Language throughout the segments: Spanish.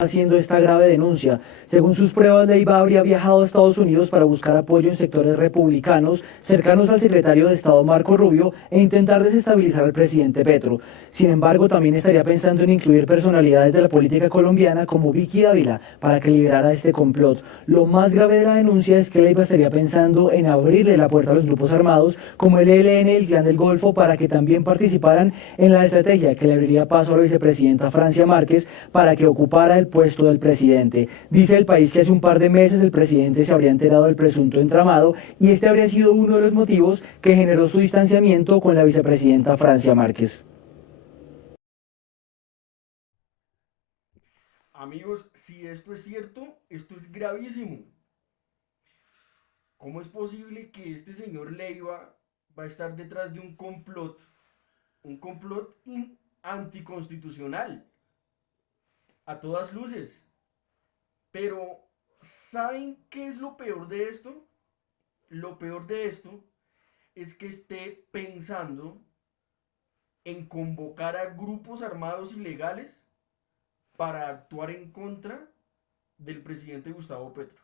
haciendo esta grave denuncia. Según sus pruebas, Leiva habría viajado a Estados Unidos para buscar apoyo en sectores republicanos cercanos al secretario de Estado Marco Rubio e intentar desestabilizar al presidente Petro. Sin embargo, también estaría pensando en incluir personalidades de la política colombiana como Vicky Dávila para que liberara este complot. Lo más grave de la denuncia es que Leiva estaría pensando en abrirle la puerta a los grupos armados como el ELN y el Clan del Golfo para que también participaran en la estrategia que le abriría paso a la vicepresidenta Francia Márquez para que ocupara el puesto del presidente. Dice El País que hace un par de meses el presidente se habría enterado del presunto entramado y este habría sido uno de los motivos que generó su distanciamiento con la vicepresidenta Francia Márquez. Amigos, si esto es cierto, esto es gravísimo. ¿Cómo es posible que este señor Leiva va a estar detrás de un complot anticonstitucional, a todas luces? Pero, ¿saben qué es lo peor de esto? Lo peor de esto es que esté pensando en convocar a grupos armados ilegales para actuar en contra del presidente Gustavo Petro.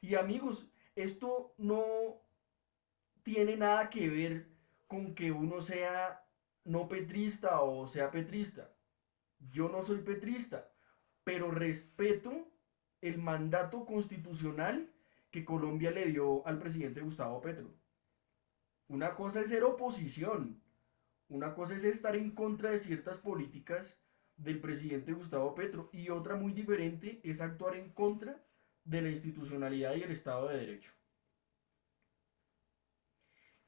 Y amigos, esto no tiene nada que ver con que uno sea no petrista o sea petrista. Yo no soy petrista, pero respeto el mandato constitucional que Colombia le dio al presidente Gustavo Petro. Una cosa es ser oposición, una cosa es estar en contra de ciertas políticas del presidente Gustavo Petro y otra muy diferente es actuar en contra de la institucionalidad y el Estado de Derecho.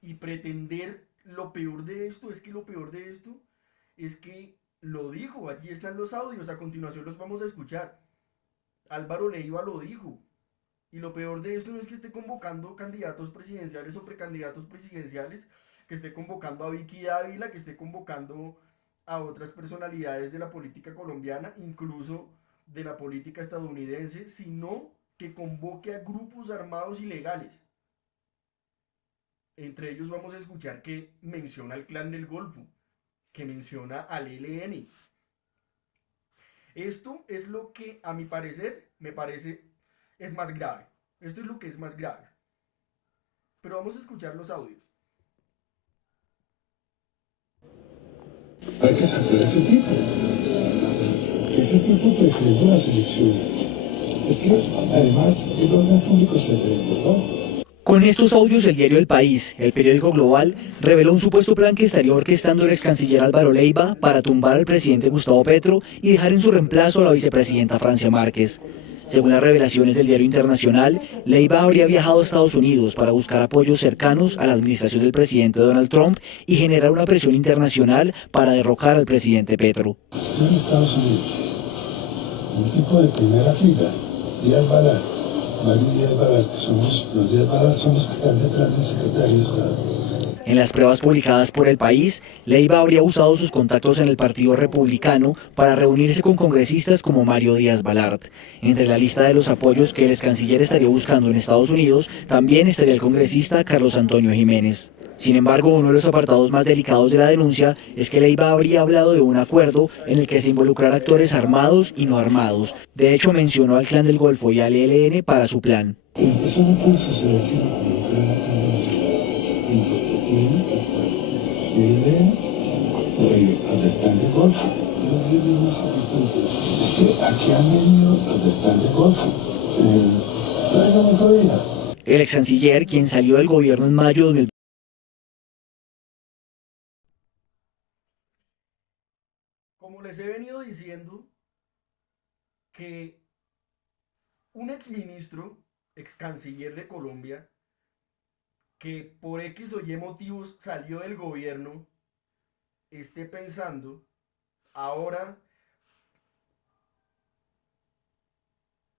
Y pretender lo peor de esto es que lo peor de esto es que lo dijo, allí están los audios, a continuación los vamos a escuchar. Álvaro Leiva lo dijo. Y lo peor de esto no es que esté convocando candidatos presidenciales o precandidatos presidenciales, que esté convocando a Vicky Dávila, que esté convocando a otras personalidades de la política colombiana, incluso de la política estadounidense, sino que convoque a grupos armados ilegales. Entre ellos vamos a escuchar que menciona al Clan del Golfo, que menciona al ELN. Esto es lo que a mi parecer me parece es más grave. Esto es lo que es más grave. Pero vamos a escuchar los audios. Hay que sacar a ese tipo presidente de las elecciones. Es que además el orden público se le desbordó. Con estos audios, el diario El País, el periódico global, reveló un supuesto plan que estaría orquestando el ex canciller Álvaro Leiva para tumbar al presidente Gustavo Petro y dejar en su reemplazo a la vicepresidenta Francia Márquez. Según las revelaciones del diario internacional, Leiva habría viajado a Estados Unidos para buscar apoyos cercanos a la administración del presidente Donald Trump y generar una presión internacional para derrocar al presidente Petro. Estoy en Estados Unidos, un tipo de primera fila, Díaz Balart, Mario Díaz Balart, los Díaz Balart son los que están detrás del secretario de Estado. En las pruebas publicadas por El País, Leiva habría usado sus contactos en el Partido Republicano para reunirse con congresistas como Mario Díaz Balart. Entre la lista de los apoyos que el ex canciller estaría buscando en Estados Unidos, también estaría el congresista Carlos Antonio Jiménez. Sin embargo, uno de los apartados más delicados de la denuncia es que Leiva habría hablado de un acuerdo en el que se involucrarán actores armados y no armados. De hecho, mencionó al Clan del Golfo y al ELN para su plan. Eso no puede suceder sin involucrar a la nacional. Interviene hasta el ELN, los del Plan de Golfo. Y lo que es más importante es que aquí han venido los del Plan de Golfo. No me jodida. El ex canciller, quien salió del gobierno en mayo de 2020, Como les he venido diciendo, que un exministro, ex canciller de Colombia, que por X o Y motivos salió del gobierno, esté pensando ahora,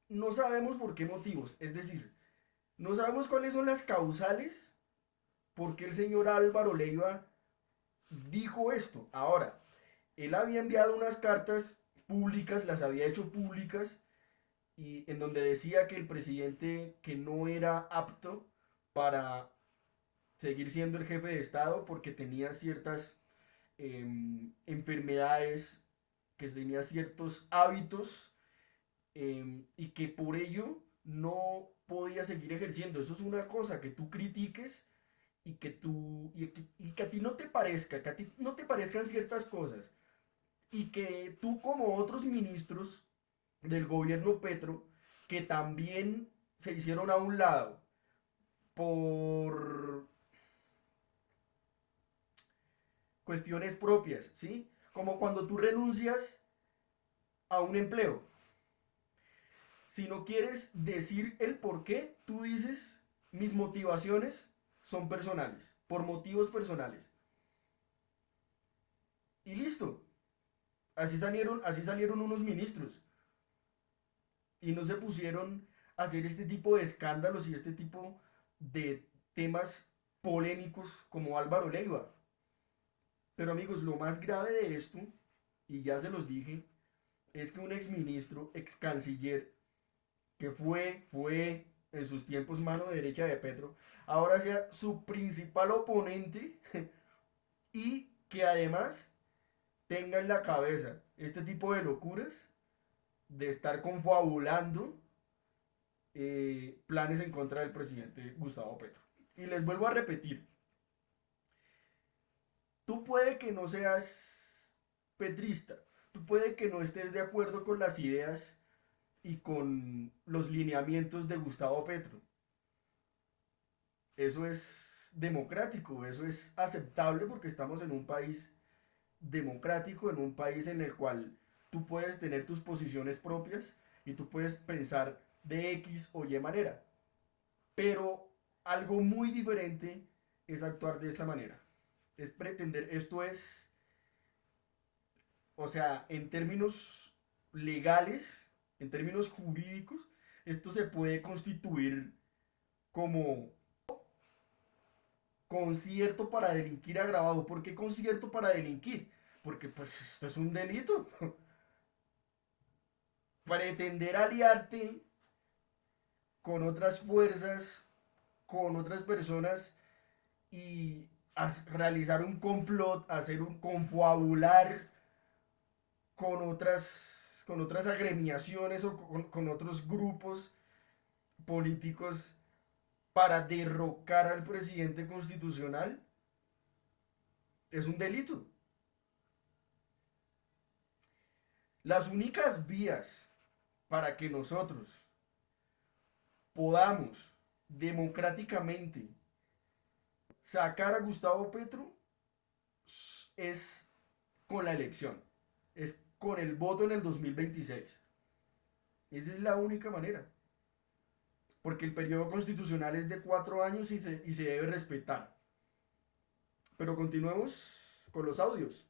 no sabemos por qué motivos, es decir, no sabemos cuáles son las causales por qué el señor Álvaro Leiva dijo esto. Ahora, él había enviado unas cartas públicas, las había hecho públicas, y en donde decía que el presidente que no era apto para seguir siendo el jefe de Estado porque tenía ciertas enfermedades, que tenía ciertos hábitos y que por ello no podía seguir ejerciendo. Eso es una cosa, que tú critiques y que a ti no te parezca, que a ti no te parezcan ciertas cosas y que tú como otros ministros del gobierno Petro, que también se hicieron a un lado por cuestiones propias, ¿sí? Como cuando tú renuncias a un empleo. Si no quieres decir el por qué, tú dices, mis motivaciones son personales, por motivos personales. Y listo. Así salieron unos ministros. Y no se pusieron a hacer este tipo de escándalos y este tipo de temas polémicos como Álvaro Leiva. Pero amigos, lo más grave de esto, y ya se los dije, es que un exministro, ex canciller, que fue en sus tiempos mano derecha de Petro, ahora sea su principal oponente y que además tenga en la cabeza este tipo de locuras de estar confabulando planes en contra del presidente Gustavo Petro. Y les vuelvo a repetir, tú puede que no seas petrista, tú puede que no estés de acuerdo con las ideas y con los lineamientos de Gustavo Petro. Eso es democrático, eso es aceptable porque estamos en un país democrático, en un país en el cual tú puedes tener tus posiciones propias y tú puedes pensar de X o Y manera. Pero algo muy diferente es actuar de esta manera. Es pretender, esto es, o sea, en términos legales, en términos jurídicos, esto se puede constituir como concierto para delinquir agravado. ¿Por qué concierto para delinquir? Porque pues esto es un delito. Pretender aliarte con otras fuerzas, con otras personas y realizar un complot, hacer un confabular con otras agremiaciones o con otros grupos políticos para derrocar al presidente constitucional, es un delito. Las únicas vías para que nosotros podamos democráticamente sacar a Gustavo Petro es con la elección, es con el voto en el 2026. Esa es la única manera. Porque el periodo constitucional es de 4 años y se debe respetar. Pero continuemos con los audios.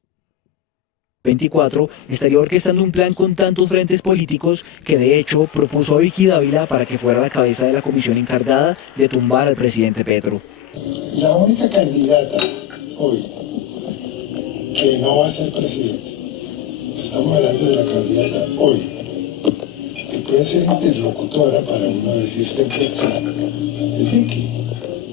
24 estaría orquestando un plan con tantos frentes políticos que de hecho propuso a Vicky Dávila para que fuera la cabeza de la comisión encargada de tumbar al presidente Petro. La única candidata hoy que no va a ser presidente, estamos hablando de la candidata hoy, que puede ser interlocutora para uno decir usted qué está, es Vicky,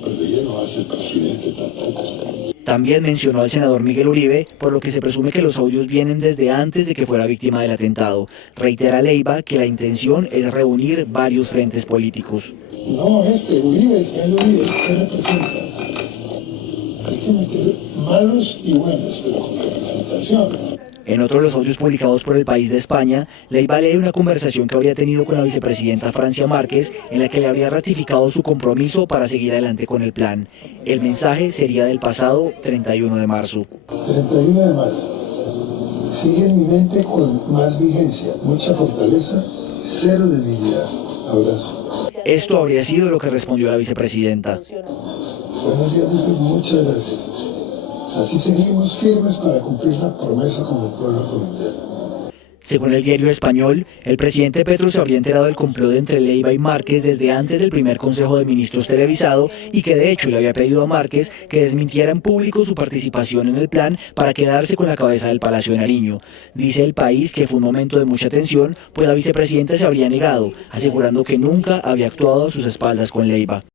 pero ella no va a ser presidente tampoco. También mencionó al senador Miguel Uribe, por lo que se presume que los audios vienen desde antes de que fuera víctima del atentado. Reitera Leiva que la intención es reunir varios frentes políticos. No, Uribe, es Uribe, ¿qué representa? Hay que meter malos y buenos, pero con representación. En otro de los audios publicados por El País de España, Leiva lee una conversación que habría tenido con la vicepresidenta Francia Márquez, en la que le habría ratificado su compromiso para seguir adelante con el plan. El mensaje sería del pasado 31 de marzo. 31 de marzo. Sigue en mi mente con más vigencia, mucha fortaleza, cero debilidad. Abrazo. Esto habría sido lo que respondió la vicepresidenta. Buenos días, muchas gracias. Así seguimos firmes para cumplir la promesa con el pueblo colombiano. Según el diario Español, el presidente Petro se habría enterado del complot entre Leiva y Márquez desde antes del primer Consejo de Ministros televisado y que de hecho le había pedido a Márquez que desmintiera en público su participación en el plan para quedarse con la cabeza del Palacio de Nariño. Dice El País que fue un momento de mucha tensión, pues la vicepresidenta se habría negado, asegurando que nunca había actuado a sus espaldas con Leiva.